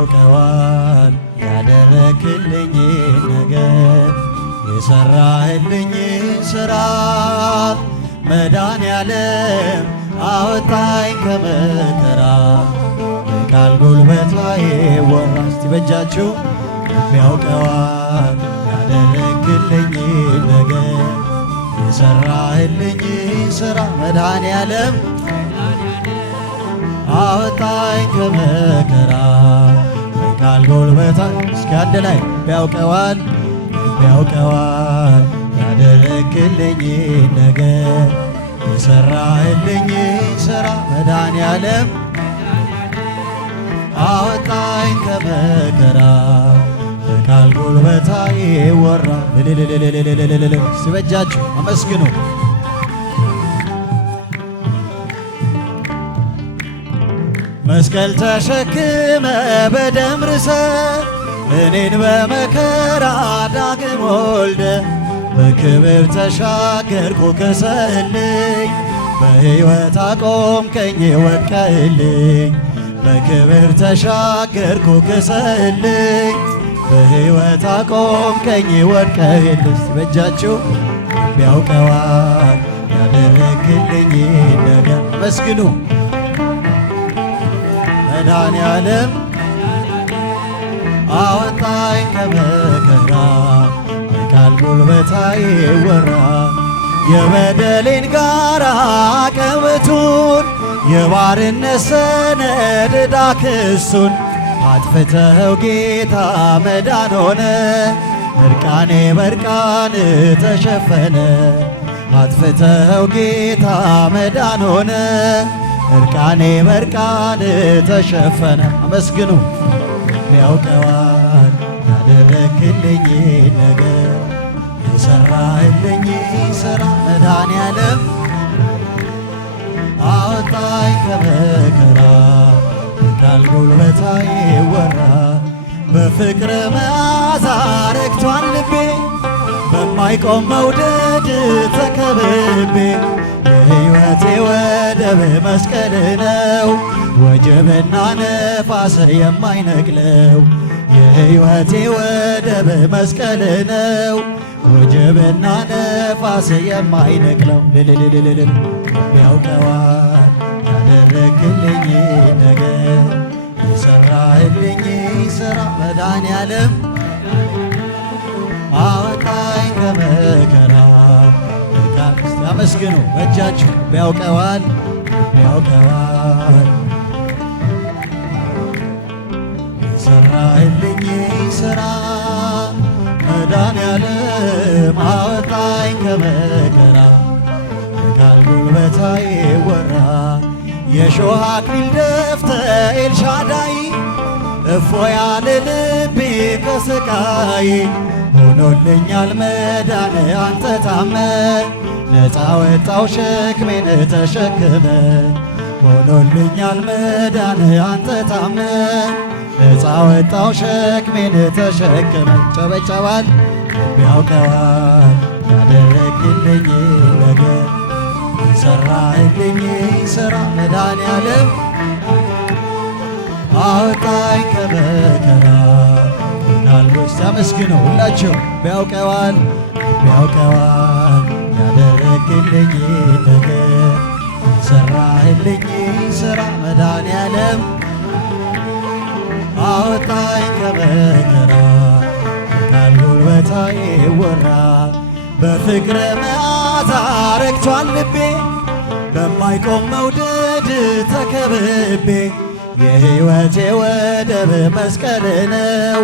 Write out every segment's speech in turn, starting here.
ያውቀዋል ያደረክልኝ ነገር የሰራህልኝ ስራ መድኃኔዓለም አወጣኝ ከመከራ በቃል ጉልበት ላይ ወራ እስቲ በእጃችሁ ያውቀዋል ያደረክልኝ ነገር የሰራህልኝ ስራ መድኃኔዓለም አወጣኝ ከመከራ በቃል ጉልበት እስኪ አንድ ላይ ያውቀዋል ያደረክልኝ ነገር የሰራህልኝ ስራ መድኃኔዓለም አወጣኝ ከመከራ በቃል ጉልበታ ይወራ ሲበጃችሁ አመስግኑ። መስቀል ተሸክመ በደም ርሰ እኔን በመከራ ዳግም ወልደ በክብር ተሻገርኩ ከሰልኝ በሕይወት አቆምከኝ ወድቀህልኝ በክብር ተሻገርኩ ከሰልኝ በሕይወት አቆምከኝ ወድቀህልኝ በእጃችሁ ያውቀዋል ያደረክልኝ ነገር መስግኑ። መድኃኔዓለም አወጣኝ ከመከራ በቃል ጉልበታ ይወራ የበደሌን ጋራ ቀበቱን የባርነት ሰነድ ዕዳ ክሱን አጥፍተኸው ጌታ መዳን ሆነ እርቃኔ በርቃን ተሸፈነ አጥፍተኸው ጌታ መዳን ሆነ እርቃኔ በርቃን ተሸፈነ። አመስግኑ። ያውቀዋል ያደረክልኝ ነገር የሰራህልኝ ስራ መድኃኔዓለም አወጣኝ ከመከራ በቃል ጉልበታ ይወራ በፍቅር መዓዛ ረክቷል ልቤ በማይቆም መውደድ ተከብቤ የሕይወቴ ወደብ መስቀል ነው ወጀብና ነፋስ የማይነቅለው የሕይወቴ ወደብ መስቀል ነው ወጀብና ነፋስ የማይነቅለው ልልልልልል ያውቀዋል ያደረክልኝ ነገር የሰራህልኝ ስራ መድኃኔዓለም አወጣኝ ከመከራ በቃል ያመስግኑ በእጃችሁ ያውቀዋል የሰራህልኝ ስራ መድኃኔዓለም አወጣኝ ከመከራ በቃል ጉልበታ ይወራ የሾህ አክሊል ደፍተህ ኤልሻዳይ እፎ ያለ ልቤ ከስቃይ ሆኖልኛል መዳን አንተ ታመ ነፃ ወጣው ሸክሜን ተሸክመ ሆኖልኛል መዳን አንተ ታመ ነፃ ወጣው ሸክሜን ተሸክመ ጨበጨባል ያውቀዋል ያደረክልኝ ነገር የሰራህልኝ ስራ መድኃኔዓለም አወጣኝ ከመከራ ናልቦች ተመስግኑ ሁላችሁ ያውቀዋል ያደረክልኝ ነገር የሰራህልኝ ስራ መድኃኔዓለም አወጣኝ ከመከራ በቃል ጉልበታ ይወራ በፍቅር መዓዛ ረክቷል ልቤ በማይቆም መውደድ ተከብቤ የሕይወቴ ወደብ መስቀል ነው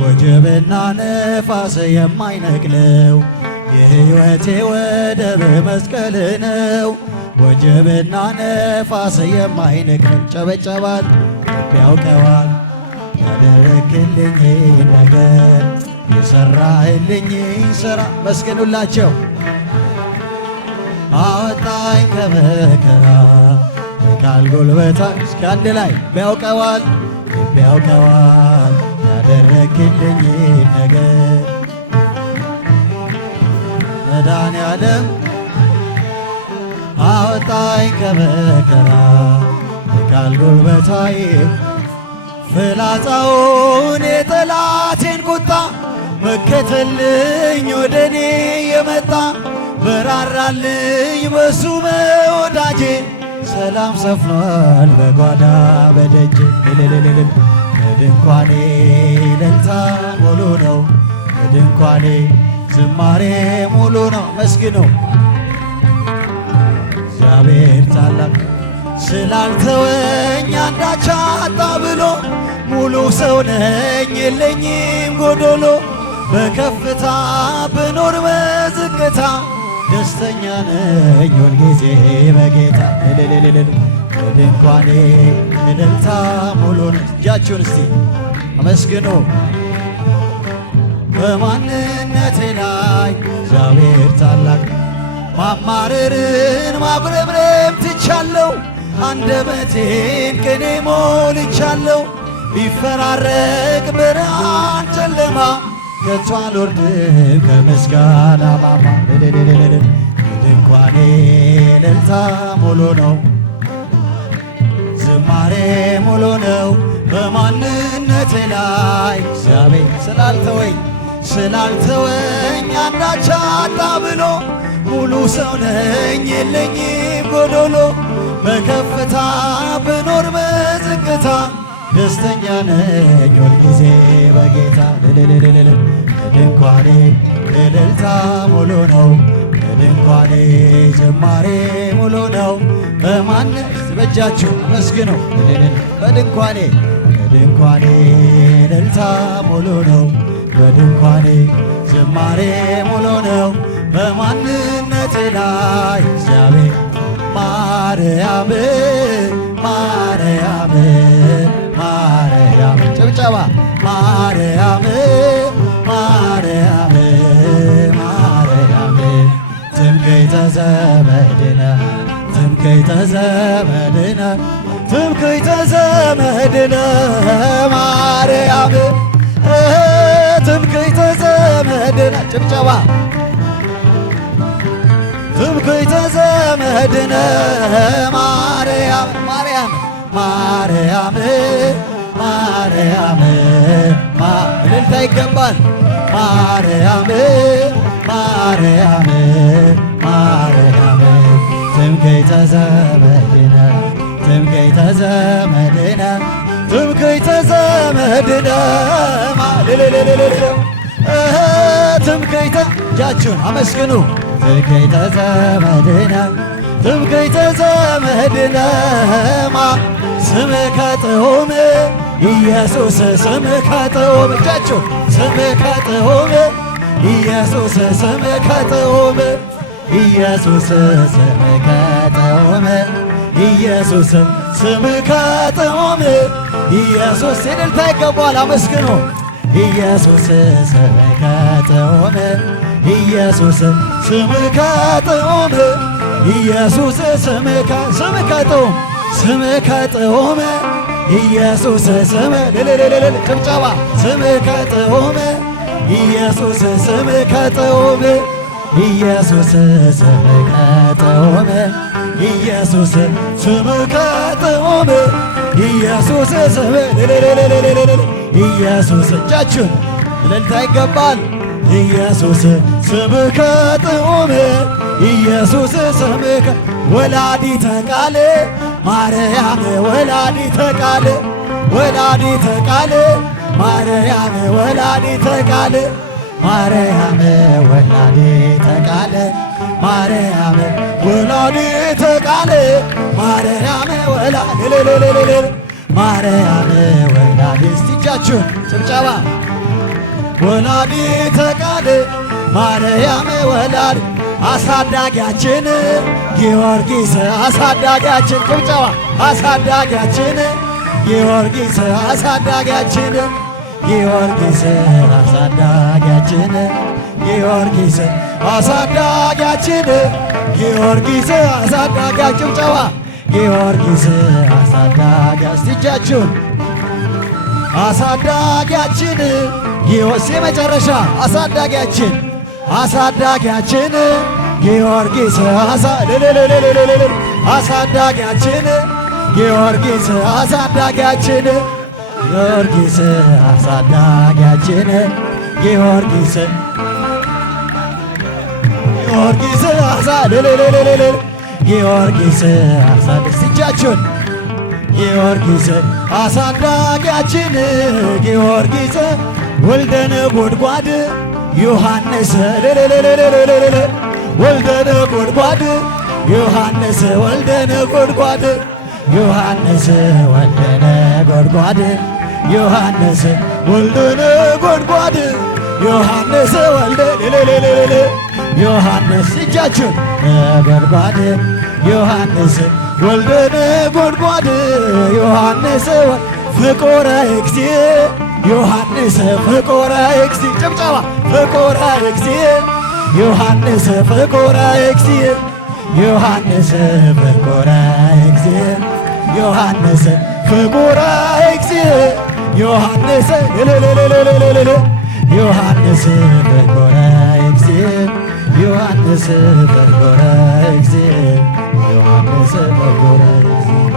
ወጀብና ነፋስ የማይነቅለው የሕይወቴ ወደብ መስቀል ነው ወጀብና ነፋስ የማይነቅለው ጨበጨባል ያውቀዋል ያደረክልኝ ነገር የሰራህልኝ ስራ መስገኑላቸው አወጣኝ ከመከራ በቃል ጉልበታ እስኪ አንድ ላይ ያውቀዋል ያደረክልኝ ነገር መድኃኔዓለም አወጣኝ ከመከራ በቃል ጉልበታ ፍላጻውን የጠላቴን ቁጣ መከተልኝ ወደ እኔ የመጣ በራራልኝ በሱ በወዳጄ ሰላም ሰፍኗል በጓዳ በደጅ በድንኳኔ እልልታ ሙሉ ነው በድንኳኔ ዝማሬ ሙሉ ነው። መስግነው እግዚአብሔር ታላቅ ስላልተወኝ አንዳች አጣ ብሎ ሙሉ ሰው ነኝ የለኝም ጎዶሎ በከፍታ ብኖር በዝቅታ ደስተኛ ነኝ ሁልጊዜ በጌታ በድንኳኔ እልልታ ሙሉ ነው። እጃችሁን እስቲ አመስግኑ። በማንነቴ ላይ እግዚአብሔር ታላቅ ማማረርን ማጉረምረም ትቻለሁ አንደበቴን ቅኔ ሞልቻለሁ ቢፈራረቅ ብርሃን ጨለማ ከቶ አልወርድም ከምስጋና ማማ በድንኳኔ እልልታ ሙሉ ነው ዝማሬ ሙሉ ነው በማንነቴ ላይ እግዚአብሔር ስላልተወኝ አንዳች አጣ ብሎ ሙሉ ሰው ነኝ የለኝም ጎዶሎ በከፍታ ብኖር በዝቅታ ደስተኛ ነኝ ሁልጊዜ በጌታ በድንኳኔ እልልታ ሙሉ ነው በድንኳኔ ዝማሬ ሙሉ ነው በማንነት በእጃችሁ መስግነው በድንኳኔ እልልታ ሙሉ ነው በድንኳኔ ዝማሬ ሙሉ ነው በማንነቴ ላይ እግዚአብሔር ማርያም ማርያም ማርያም ጭብጨባ ማርያም ማርያም ማርያም ትምክህተ ዘመድነ ትምክህተ ዘመድነ ትምክህተ ዘመድነ ማርያም ትምክህተ ዘመድነ ጭብጨባ ትምክህተ ዘመድነ ማርያም ማርያም ማርያም ማርያም እልልታ ይገባል ማርያም ማርያም ማርያም ትምክህተ ዘመድነ ትምክህተ ዘመድነ ትምክህተ ዘመድነ ትምክህተ እጃችሁን አመስግኑ ትምክህተ ዘመድነ ትምክህተ ዘመድነ ስምከ ጥዑም ኢየሱስ ስምከ ጥዑም እጃችሁ ስምከ ጥዑም ኢየሱስ ስምከ ጥዑም ኢየሱስ ስምከ ጥዑም ኢየሱስ ስምከ ጥዑም ኢየሱስ እልልታ ይገባዋል አመስግኑ ኢየሱስ ስምከ ጥዑም ኢየሱስ ስምከ ጥዑም ኢየሱስ ስምከ ጥዑም ስምከ ጥዑም ኢየሱስ ጭብጨባ ስምከ ጥዑም ኢየሱስ ስምከ ጥዑም ኢየሱስ ስምከ ጥዑም ኢየሱስ ስምከ ጥዑም ኢየሱስ ኢየሱስ እጃችሁን እልልታ ይገባል ኢየሱስ ስምከ ጥዑም ኢየሱስ ስምከ ወላዲተ ቃል ማርያም ወላዲተ ቃል ወላዲተ ቃል ማርያም ወላዲተ ቃል ማርያም ወላዲተ ቃል ማርያም ወላዲተ ቃል ማርያም ማርያም ወላዲተ እስቲጃችሁን ጭብጨባ ወላዲተ ቃል ማርያም ወላድ አሳዳጊያችን ጊዮርጊስ አሳዳጊያችን ጭብጨባ አሳዳጊያችን ጊዮርጊስ አሳዳጊያችን ጊዮርጊስ አሳዳጊያችን ጊዮርጊስ አሳዳጊያችን ጊዮርጊስ አሳዳጊያችን ጭብጨባ ጊዮርጊስ አሳዳጊ እስቲጃችሁን አሳዳጊያችን ጊዮርጊስ የመጨረሻ አሳዳጊያችን አሳዳጊያችን ጊዮርጊስ አሳዳጊያችን ጊዮርጊስ አሳዳጊያችን ጊዮርጊስ አሳዳጊያችን ጊዮርጊስ ጊዮርጊስ ጊዮርጊስ እጃችሁን ጊዮርጊስ አሳዳጊያችን ጊዮርጊስ ወልደ ነጎድጓድ ዮሐንስ ወልደ ነጎድጓድ ዮሐንስ ወልደ ነጎድጓድ ዮሐንስ ወልደ ነጎድጓድ ዮሐንስ ወልደ ነጎድጓድ ዮሐንስ ወልደ ዮሐንስ እጃችሁን ነጎድጓድ ዮሐንስ ወልደ ነጎድጓድ ዮሐንስ ፍቁረ እግዚእ ዮሐንስ ፍቁረ እግዚእ ጭብጨባ ፍቁረ እግዚእ ዮሐንስ ፍቁረ እግዚእ ዮሐንስ ፍቁረ እግዚእ ዮሐንስ ፍቁረ እግዚእ ዮሐንስ ዮሐንስ ፍቁረ እግዚእ ዮሐንስ ፍቁረ እግዚእ ዮሐንስ ፍቁረ እግዚእ